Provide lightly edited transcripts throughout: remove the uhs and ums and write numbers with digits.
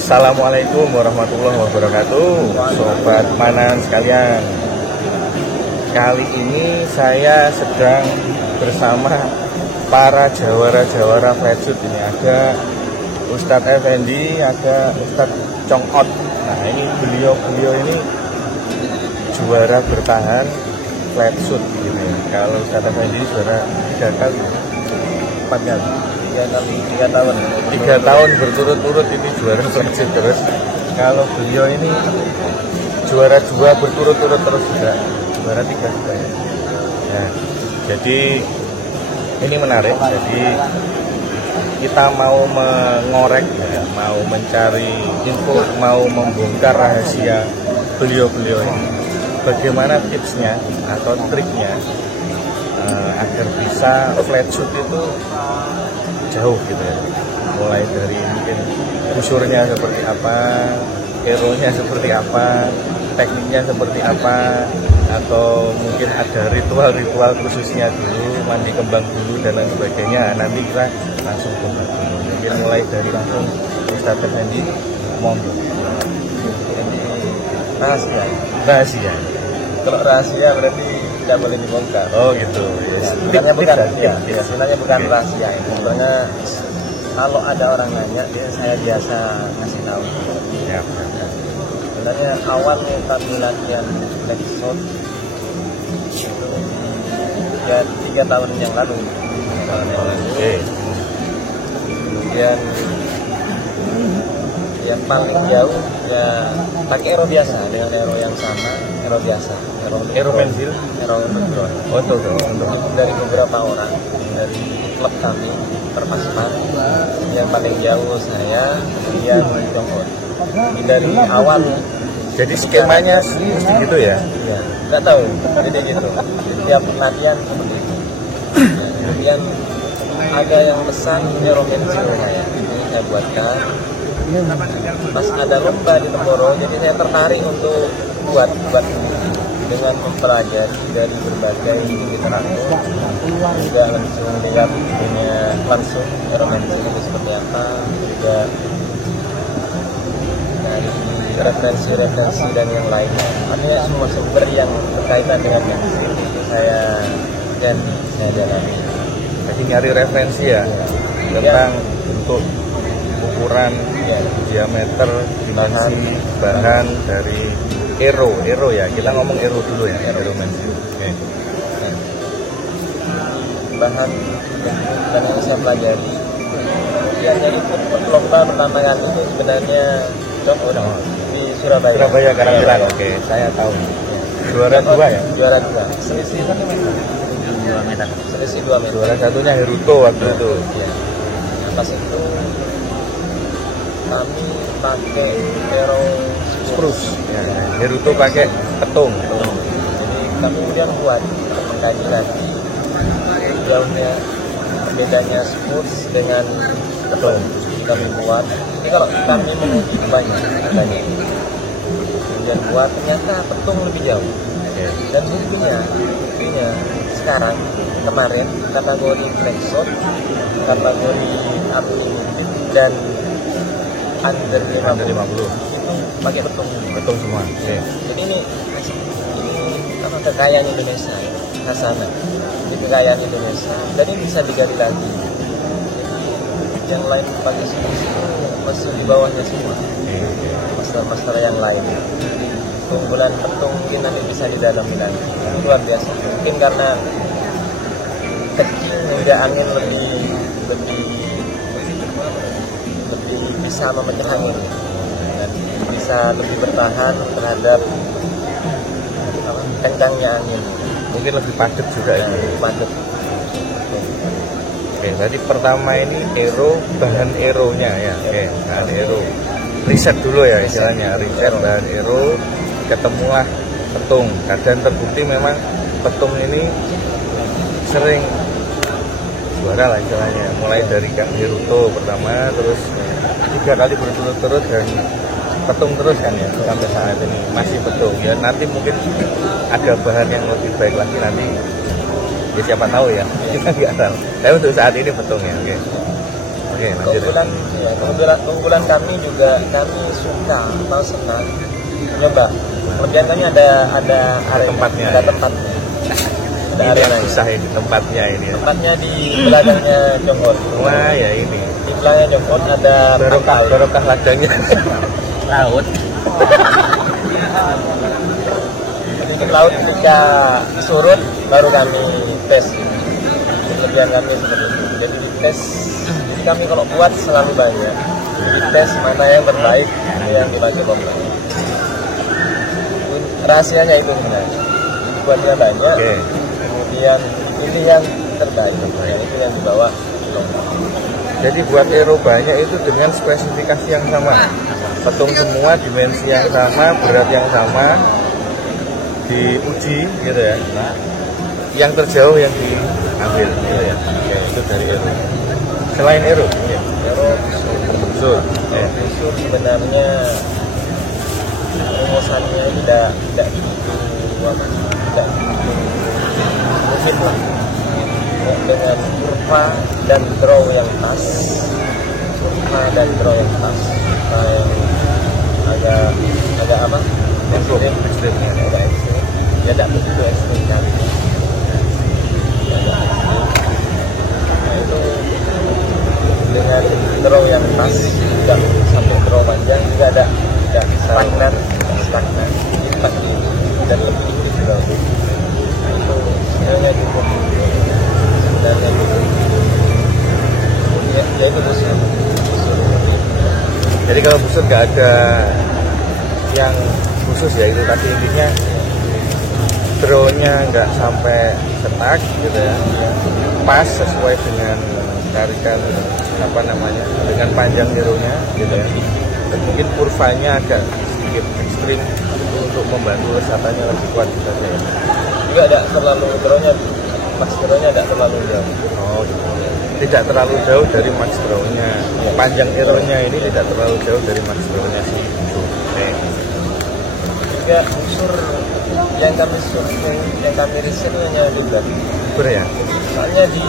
Assalamualaikum warahmatullahi wabarakatuh, sobat Manan sekalian. Kali ini saya sedang bersama para jawara-jawara flatsuit. Ini ada Ustadz Effendi, ada Ustadz Congkot. Nah, ini beliau ini juara bertahan flatsuit gitu ya. Kalau Ustadz Effendi juara 3 kali, 4 kali. 3 tahun berturut-turut ini juara flatsuit terus. Kalau beliau ini juara 2 berturut-turut terus juga, juara 3 juga ya. Ya, jadi ini menarik. Jadi kita mau mengorek ya, mau mencari info, mau membongkar rahasia beliau ini. Bagaimana tipsnya atau triknya agar bisa flatsuit itu jauh gitu ya, mulai dari mungkin busurnya seperti apa, aeronya seperti apa, tekniknya seperti apa, atau mungkin ada ritual khususnya dulu, mandi kembang dulu dan lain sebagainya. Nanti kita langsung coba dulu. Mungkin mulai dari langsung Ustadz Effendi, monggo. Rahasia. Kalau rahasia berarti tidak boleh dibongkar. Oh gitu. Yes. Sebenarnya bukan sebenarnya bukan rahasia. Sebenarnya kalau ada orang nanya, saya biasa ngasih tahu. Ya. Sebenarnya awal kami latihan flatsuit itu ya 3 tahun yang lalu. Kemudian yang paling jauh ya pakai aero biasa dengan aero yang sama, aero biasa, Aero pensil, aero underground. untuk Dari beberapa orang dari klub kami terpasang yang paling jauh saya, kemudian Jongkot. Dari awal. Jadi skemanya mesti gitu ya? Ya, nggak tahu. Jadi gitu. Setiap latihan seperti itu. Kemudian ada yang pesan aero pensil saya. Ini saya buatkan. Pas ada lomba di Temboro, jadi saya tertarik untuk buat dengan mempelajari dari berbagai literatur, juga langsung lihat punya langsung aeromancy itu seperti apa, juga dari referensi dan yang lainnya. Artinya semua sumber yang berkaitan dengan pensil itu saya dalami. Jadi nyari referensi ya, tentang bentuk, ukuran, diameter, dimensi, bahan dari aero ya. Kita ngomong aero dulu ya, aero pensil. Okay. Bahan dan yang saya pelajari, yang ikut lomba pertama kali itu sebenarnya di Surabaya. Surabaya Karangpilang. Oke, saya tahu. Juara 2 ya? Juara 2. Selisih 2 meter. Selisih 2 meter. Juara satunya Heruto waktu itu. Ya. Nah, pas itu kami pakai aero spruce. Ya, Heruto pakai petung. Jadi kami kemudian buat mengkaji jauhnya bedanya spruce dengan petung. Kami buat. Ini kalau kami menguji banyak. Kemudian buat ternyata petung lebih jauh. Dan buktinya sekarang kemarin kategori flatsuit, kategori api dan under 50 itu pakai petung semua. Jadi ini apa, kekayaan Indonesia ya, khasana. Ini kekayaan Indonesia dan ini bisa digali lagi. Jadi yang lain pakai sini masih di bawahnya semua. Master yang lain. Keunggulan petung mungkin nanti bisa didalami lagi. Luar biasa. Mungkin karena kecil hingga angin lebih bisa memecah angin dan bisa lebih bertahan terhadap kencangnya angin. Mungkin lebih padat juga ya. Padat. Oke, tadi pertama ini bahan aeronya ya. Oke, bahan aero. Riset dulu ya istilahnya, riset bahan aero, ketemulah petung. Dan terbukti memang petung ini sering juara lah istilahnya. Mulai dari Kang Heruto pertama, terus 3 kali berturut-turut dan petung terus kan ya sampai saat ini masih petung. Ya nanti mungkin ada bahan yang lebih baik lagi nanti. Ya siapa tahu ya, kita nggak tahu. Tapi untuk saat ini petung ya. Oke. Oke, lanjut. Keunggulan kami juga kami suka atau senang nyoba. Kelebihan kami ada tempatnya. Ada tempatnya. Ada Ini yang arenanya. susah ini tempatnya ini. Ya. Tempatnya di belakangnya Jonggol. Wah ya ini. Di belakangnya Jonggol ada Barokah ladangnya. Laut. Sedikit laut ketika surut baru kami tes. Kelebihan kami seperti itu. Jadi tes. Jadi kami kalau buat selalu banyak. Di tes mana yang terbaik yang dipakai pompa. Rahasianya itu sebenarnya. Buatnya banyak. Oke. Kemudian pilih yang terbaik. Yang itu yang dibawa. Jadi buat aero banyak itu dengan spesifikasi yang sama. Petung semua, dimensi yang sama, berat yang sama, diuji gitu ya. Nah, yang terjauh yang diambil gitu ya. Oke, itu dari aero. Selain aero, ya. Aero Busur. busur sebenarnya rumusannya tidak begitu rumit lah. Dengan kurva dan draw yang pas, yang agak apa? Ekstrim. Agak ekstrim. Ya tidak begitu ekstrim kan. Nah itu dengan draw yang pas, tidak sampai draw panjang, juga tidak stagnan, dan lebih draw. Nah itu sebenarnya cukup. Ya itu busur. Jadi kalau busur nggak ada yang khusus ya, itu tadi intinya draw-nya nggak sampai stuck gitu ya, pas sesuai dengan tarikan dengan panjang hero-nya gitu ya. Dan mungkin kurvanya agak sedikit ekstrim untuk membantu lesatannya lebih kuat gitu aja ya. Juga ada terlalu draw-nya, max draw-nya tidak terlalu jauh. Oh, gitu. Tidak terlalu jauh dari max draw-nya. Panjang hero-nya ini tidak terlalu jauh dari max draw-nya sih. Oke. Juga unsur yang kami survei, yang kami riset hanya di Bali. Betul ya? Soalnya di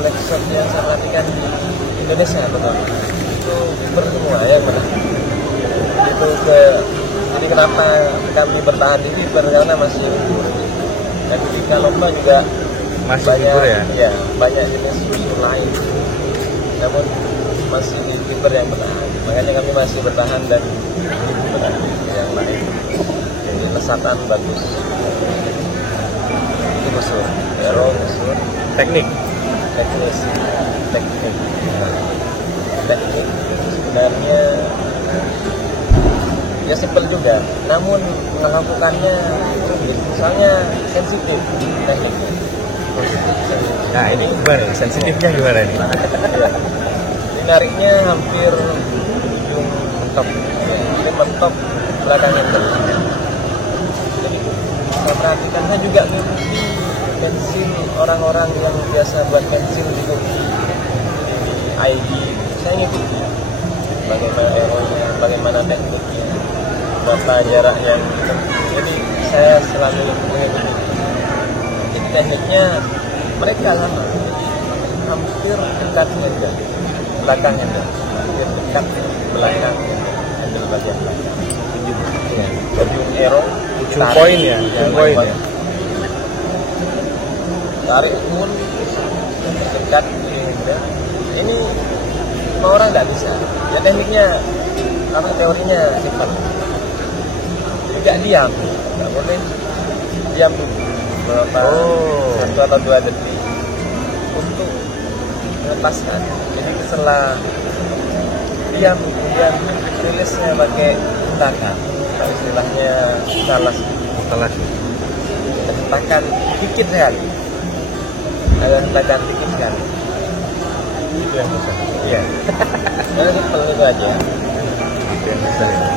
Lexus yang saya perhatikan di Indonesia betul. Itu semua yang mana? Jadi kenapa kami bertahan di Fiber karena masih dan ketika lomba juga Masih banyak, Fiber ya? Ya, banyak jenis unsur lain. Namun masih di Fiber yang bertahan. Makanya kami masih bertahan dan bertahan yang lain. Jadi lesatan bagus. Itu busur. Aero busur. Teknik. Teknis. Teknik sebenarnya ya simpel juga, namun melakukannya rumit. Soalnya sensitif tekniknya. Nah ini gimana? Sensitifnya gimana ini? Nariknya hampir ujung mentok, jadi mentok belakang handle. Jadi saya perhatikan, saya juga mengikuti pensil orang-orang yang biasa buat pensil gitu di ID. Saya ngikuti bagaimana aeronya, bagaimana tekniknya, berapa jarak yang jadi saya selalu mengikuti. Jadi tekniknya mereka sama, hampir dekat handle, belakang handle, hampir dekat belakang handle bagian belakang. Ya, ujung aero, Ujung poin ya? Ujung poin ya? Tarik pun dekat handle. Ini semua orang tidak bisa. Ya tekniknya, apa teorinya simpel. Juga diam, nggak boleh diam dulu berapa 1 atau 2 detik untuk melepaskan. Jadi setelah diam kemudian rilisnya pakai hentakan, istilahnya salas. Hentakan dikit sekali, ada hentakan dikit sekali. Itu yang susah. Iya. Karena simpel itu aja. Itu yang susah ya.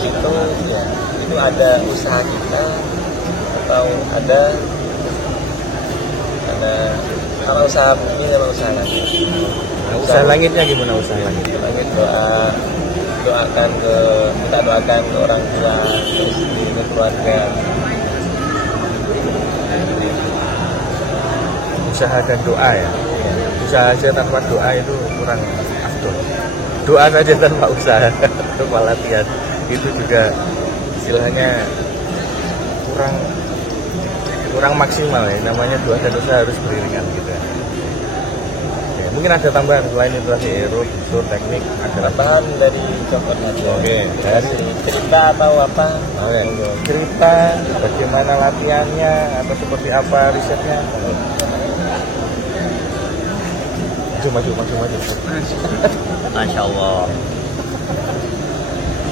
Itu ya, itu ada usaha kita atau ada kalau usaha bumi sama usaha langit. Nah, usaha langitnya gimana usaha langit? Langit kita doakan ke orang tua, ke istri, ke keluarga. usaha dan doa ya. Usaha aja tanpa doa itu kurang afdol. Doa saja tanpa usaha, tanpa latihan itu juga istilahnya kurang maksimal ya. Namanya doa dan usaha harus beriringan gitu ya. Oke, mungkin ada tambahan selain itu tadi aero, busur, teknik, ada tambahan dari coklat aja. Oke, dari cerita atau apa? Oke, cerita bagaimana latihannya atau seperti apa risetnya? Maju. Masya Allah.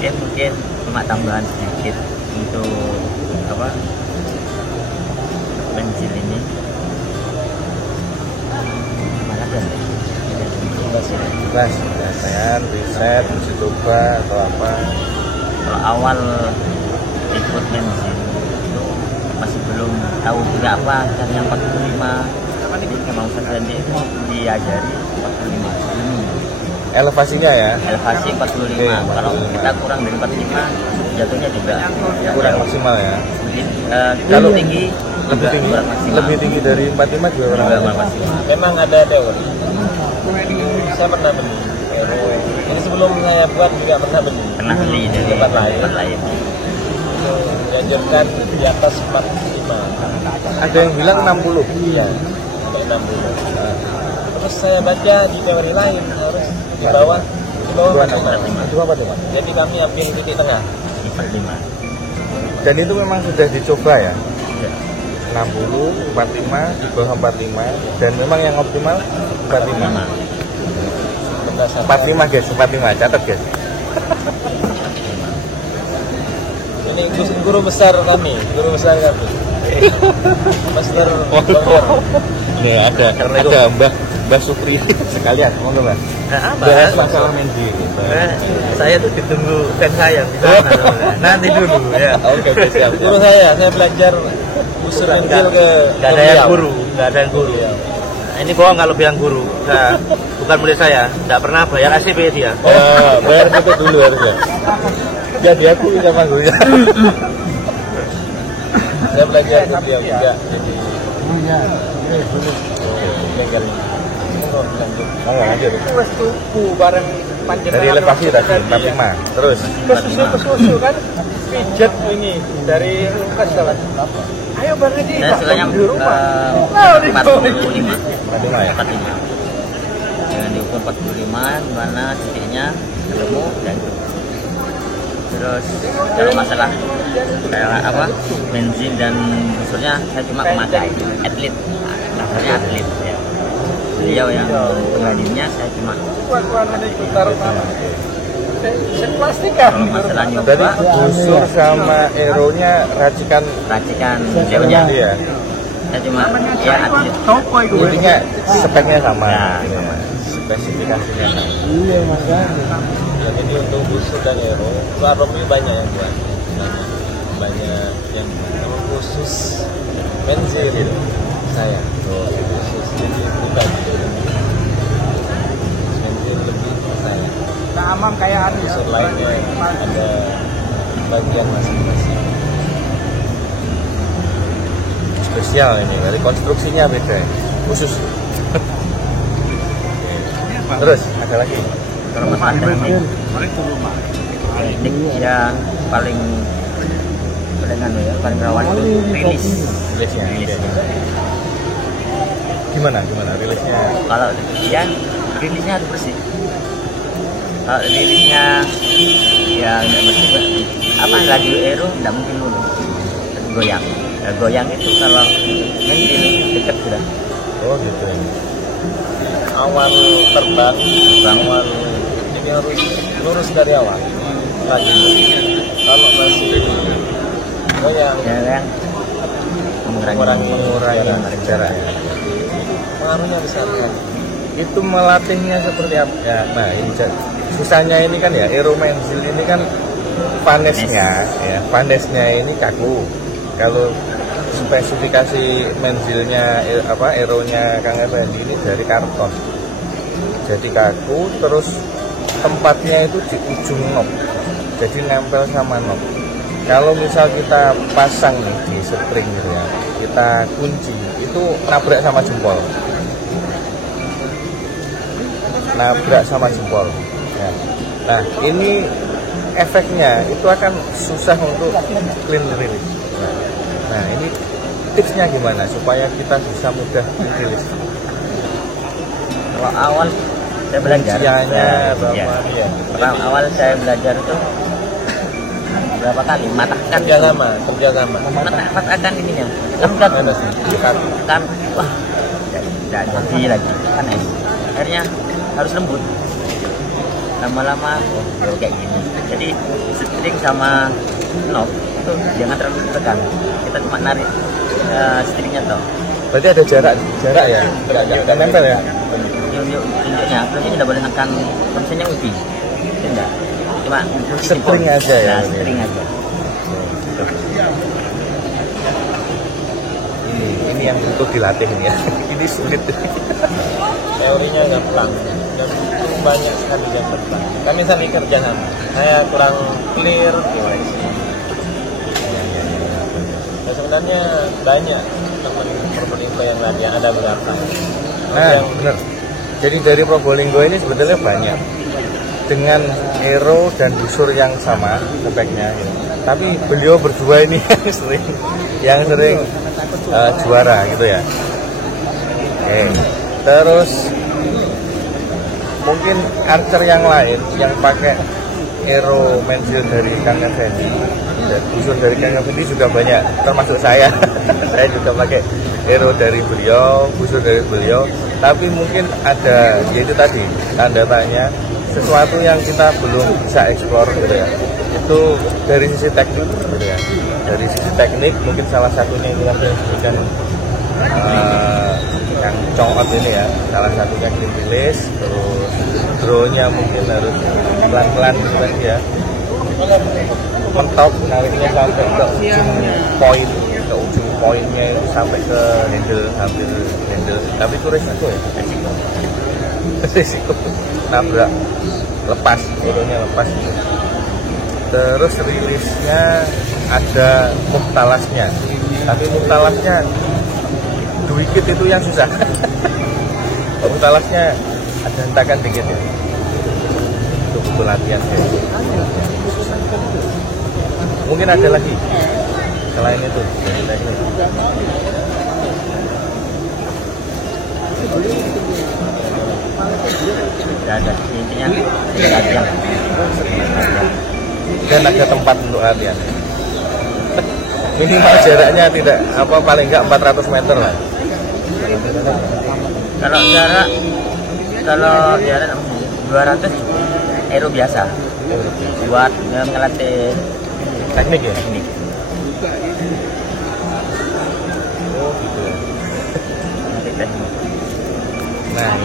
Ya mungkin cuma tambahan sedikit untuk apa pensil ini. Mana kan? Jelas, latihan, riset, uji coba atau apa? Kalau awal ikut pensil itu masih belum tahu juga apa caranya 45. Jadi memang saja itu diajari 45. Elevasinya ya? Elevasi 45. Kalau kita kurang dari 45 jatuhnya juga Kurang maksimal ya? kalau tinggi lebih tinggi dari 45 juga kurang maksimal. Memang ada teori. Saya pernah beli ini sebelum saya buat juga pernah beli dari tempat lain. Diajarkan di atas 45. Ada yang bilang 60. Iya, sampai 60. Terus saya baca di teori lain harus di bawah 45. Jadi kami ambil titik tengah 45. Dan itu memang sudah dicoba ya? 60, 45, di bawah 45. Dan memang yang optimal 45. 45 guys, 45, catat guys. Ini guru besar kami. Master Bangor. Ya ada Mbah Supri sekalian, ngomong Mbak. Bahas masalah menzil. Saya tuh ditunggu fan saya di sana. Nanti dulu ya. Oke, siap. Guru saya belajar busur menzil ke nggak ada yang guru. Ini bohong kalau bilang guru. Nah, bukan murid saya, nggak pernah bayar ACP dia. Bayar itu dulu harusnya. Jadi aku sama gurunya. Saya belajar ke dia juga. Jadi lanjut. Wes tuku bareng Dari elevasi tadi 45. Terus kesusu kan pijet ini dari Lukas jalan. Ayo bareng di di rumah. 45 ya. Dengan diukur 45 di mana titiknya ketemu dan terus kalau masalah kayak apa benzin dan busurnya saya cuma memakai atlet ya. Beliau yang pengrajinnya saya cuma kalau masalah nyoba dari busur sama aeronya racikan jauhnya dia. Saya cuma ya atlet Intinya speknya sama. Ya, spesifikasinya sama. Iya makanya. Jadi untuk busur dan aero, aromnya banyak yang buat. Banyak yang khusus benzin saya. Khusus jadi bukan benzin lebih saya. Sama kayak busur lainnya ada bagian masing-masing. Spesial ini, dari konstruksinya beda, khusus. Terus ada lagi. kalau masalah teknik ya paling rawan itu rilisnya. Gimana rilisnya? Kalau dia rilisnya harus bersih. Kalau rilisnya ya nggak bersih, laju aero nggak mungkin lulus, goyang. Goyang itu kalau menzil dekat sudah. Oh gitu ya. Awal terbang awal ini harus lurus dari awal lagi. Kalau masih goyang mengurangi jarak. Pengaruhnya besar kan. Itu melatihnya seperti apa? Ya, nah ini susahnya ini kan ya aero menzil ini kan vanesnya ini kaku. Kalau spesifikasi menzilnya aeronya Kang Effendi ini dari karton. Jadi kaku, terus tempatnya itu di ujung knob. Jadi nempel sama knob. Kalau misal kita pasang nih di spring gitu ya, kita kunci, itu nabrak sama jempol. Nabrak sama jempol. Ya. Nah, ini efeknya itu akan susah untuk clean release. Nah, ini tipsnya gimana supaya kita bisa mudah rilis? Kalau awal saya belajar, pertama awal saya belajar itu berapa kali matahkan kerja sama matahkan ininya kan wah tidak jadi lagi aneh, akhirnya harus lembut, lama-lama kayak gini. Jadi string sama knob itu jangan terlalu tekan, kita cuma narik stringnya toh. Berarti ada jarak ya, tidak nempel ya. Tunjuknya tidak boleh tekan mesinnya uji, tidak, cuma string aja ya. String aja. Ini yang butuh dilatih ini ya. Ini sulit. Teorinya gampang dan itu banyak sekali yang gampang. Kami sering kerja sama, saya kurang clear KYC. Nah, sebenarnya banyak teman Probolinggo yang latihan, ada beberapa. Nah, benar. Jadi dari Probolinggo ini sebetulnya banyak dengan aero dan busur yang sama speknya, gitu. Tapi beliau berdua ini yang sering juara gitu ya. Oke. Terus mungkin archer yang lain yang pakai aero mensil dari Kang Effendi dan busur dari Kang Effendi juga banyak, termasuk saya. Saya juga pakai aero dari beliau, busur dari beliau. Tapi mungkin ada, yaitu tadi tanda tanya, sesuatu yang kita belum bisa eksplor gitu ya. Itu dari sisi teknik gitu ya. Dari sisi teknik mungkin salah satunya yang kita berikan yang congkot ini ya, salah satunya clean release, terus draw-nya mungkin harus pelan-pelan gitu kan ya, mentok nariknya sampai ke ujung poinnya itu sampai ke handle, hampir handle, tapi itu resiko ya, resiko nabrak, lepas, bodohnya lepas gitu. Terus rilisnya ada muktalasnya, tapi muktalasnya dikit itu yang susah. Muktalasnya ada hentakan dikit ya, untuk latihan ya. Susah. Mungkin ada lagi selain itu dari teknik. Tidak ada, intinya latihan. Dan ada tempat untuk latihan. Minimal jaraknya tidak paling enggak 400 meter lah. Kalau jarak 200 aero biasa buat ngelatih teknik ya. Teknik. Oh gitu. Nah,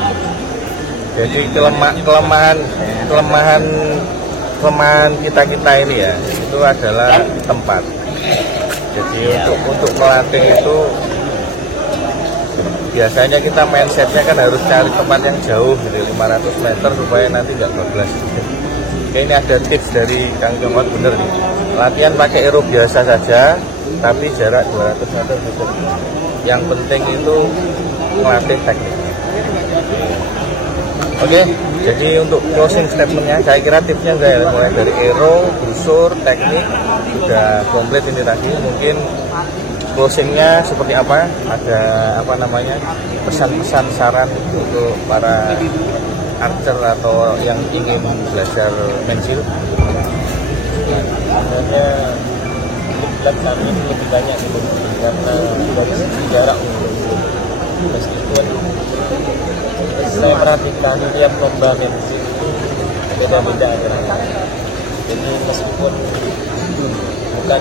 jadi kelemahan kita ini ya, itu adalah tempat. Jadi untuk melatih itu biasanya kita mindsetnya kan harus cari tempat yang jauh dari 500 meter supaya nanti nggak bablas. Oke, ini ada tips dari Kang Jongkot, bener nih. Latihan pakai aero biasa saja, tapi jarak 200 meter bisa. Yang penting itu melatih tekniknya. Oke, jadi untuk closing statementnya, saya kira tipsnya saya mulai dari aero, busur, teknik sudah komplit ini tadi. Mungkin closingnya seperti apa? Ada pesan-pesan saran untuk para archer atau yang ingin belajar mensil? Sebenarnya untuk kami lebih banyak gitu, karena dari segi jarak meskipun saya perhatikan tiap lomba mensil itu beda-beda akhirnya. Jadi meskipun bukan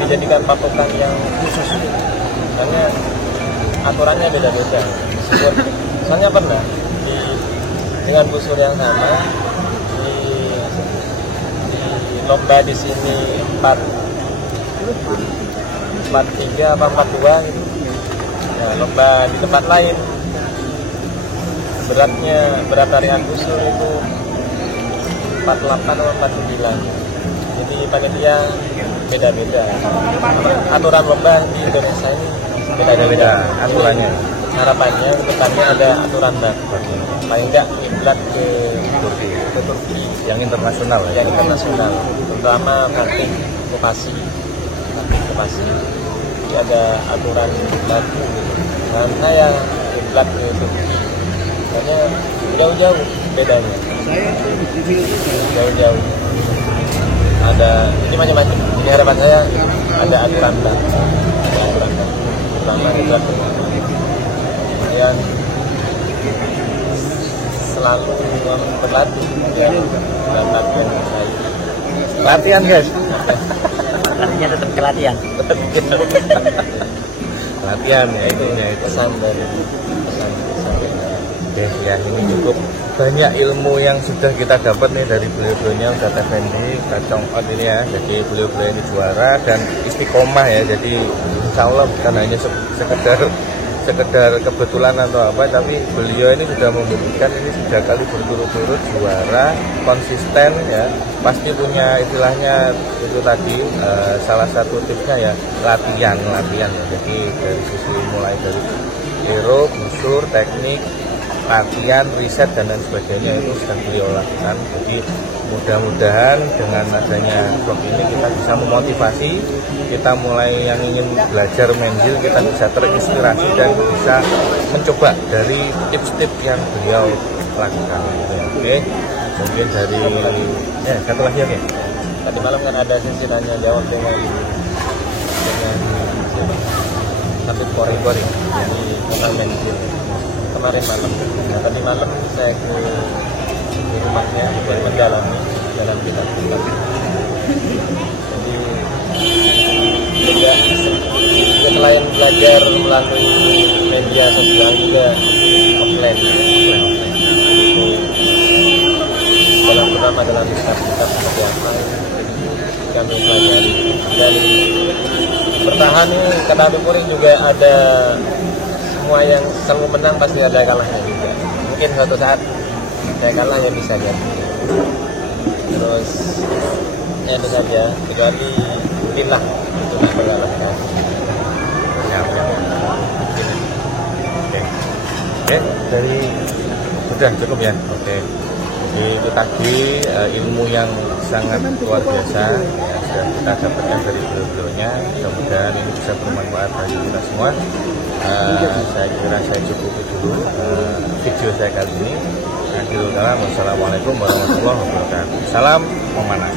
dijadikan patokan yang khusus, karena aturannya beda-beda. Meskipun misalnya pernah dengan busur yang sama di lomba di sini 43 apa 42 gitu. Nah, lomba di tempat lain berat tarian busur itu 48 atau 49. Jadi panitia beda-beda. Aturan lomba di Indonesia ini beda-beda aturannya. Harapannya kedepannya ada aturan baru. Paling enggak kiblat ke Turki Yang internasional ya. yang internasional, terutama Fatih Kopasi. Jadi ada aturan baku karena yang kiblat ke Turki makanya jauh-jauh bedanya, jauh-jauh ada ini macam-macam. Jadi harapan saya ada aturan baru, terutama kiblat ke Turki. Kemudian selalu berlatih ya, dalam latihan saya. Latihan guys. Artinya tetap ke latihan. Latihan ya intinya itu. Pesan dari Oke ya, ini cukup banyak ilmu yang sudah kita dapat nih dari beliau-beliaunya Ustadz Effendi, Kacong Out ini ya. Jadi beliau-beliau ini juara dan istiqomah ya. Jadi insya Allah bukan hanya sekedar kebetulan atau apa, tapi beliau ini sudah membuktikan ini 3 kali berturut-turut juara, konsisten ya, pasti punya istilahnya itu tadi salah satu tipsnya ya latihan ya. Jadi dari sisi mulai dari hero, busur, teknik, latihan, riset dan lain sebagainya itu sedang beliau lakukan. Jadi mudah-mudahan dengan adanya vlog ini kita bisa memotivasi, kita mulai yang ingin belajar menzil kita bisa terinspirasi dan bisa mencoba dari tips-tips yang beliau lakukan. Oke, mungkin dari satu lagi ya. Tadi malam kan ada sesi tanya jawab dengan Habib Kori jadi tentang menzil kemarin malam. Nah, tadi malam saya ke rumahnya dan mendalami dalam kitab. Jadi juga selain belajar melalui media sosial juga offline. Dalam pertama dalam kitab-kitab seperti apa kami pelajari dan bertahan kata Habib Kori juga ada semua yang selalu menang pasti ada kalahnya juga. Mungkin suatu saat saya kalah ya bisa jadi. Terus ya itu saja, kecuali pilih itu mengalahkan. Oke, dari sudah cukup ya. Oke. Jadi itu tadi ilmu yang sangat luar biasa yang sudah kita dapatkan dari beliau-beliaunya. Mudah-mudahan ini bisa bermanfaat bagi kita semua. Saya kira saya cukupi dulu video saya kali ini. Wassalamualaikum warahmatullahi wabarakatuh. Salam memanah.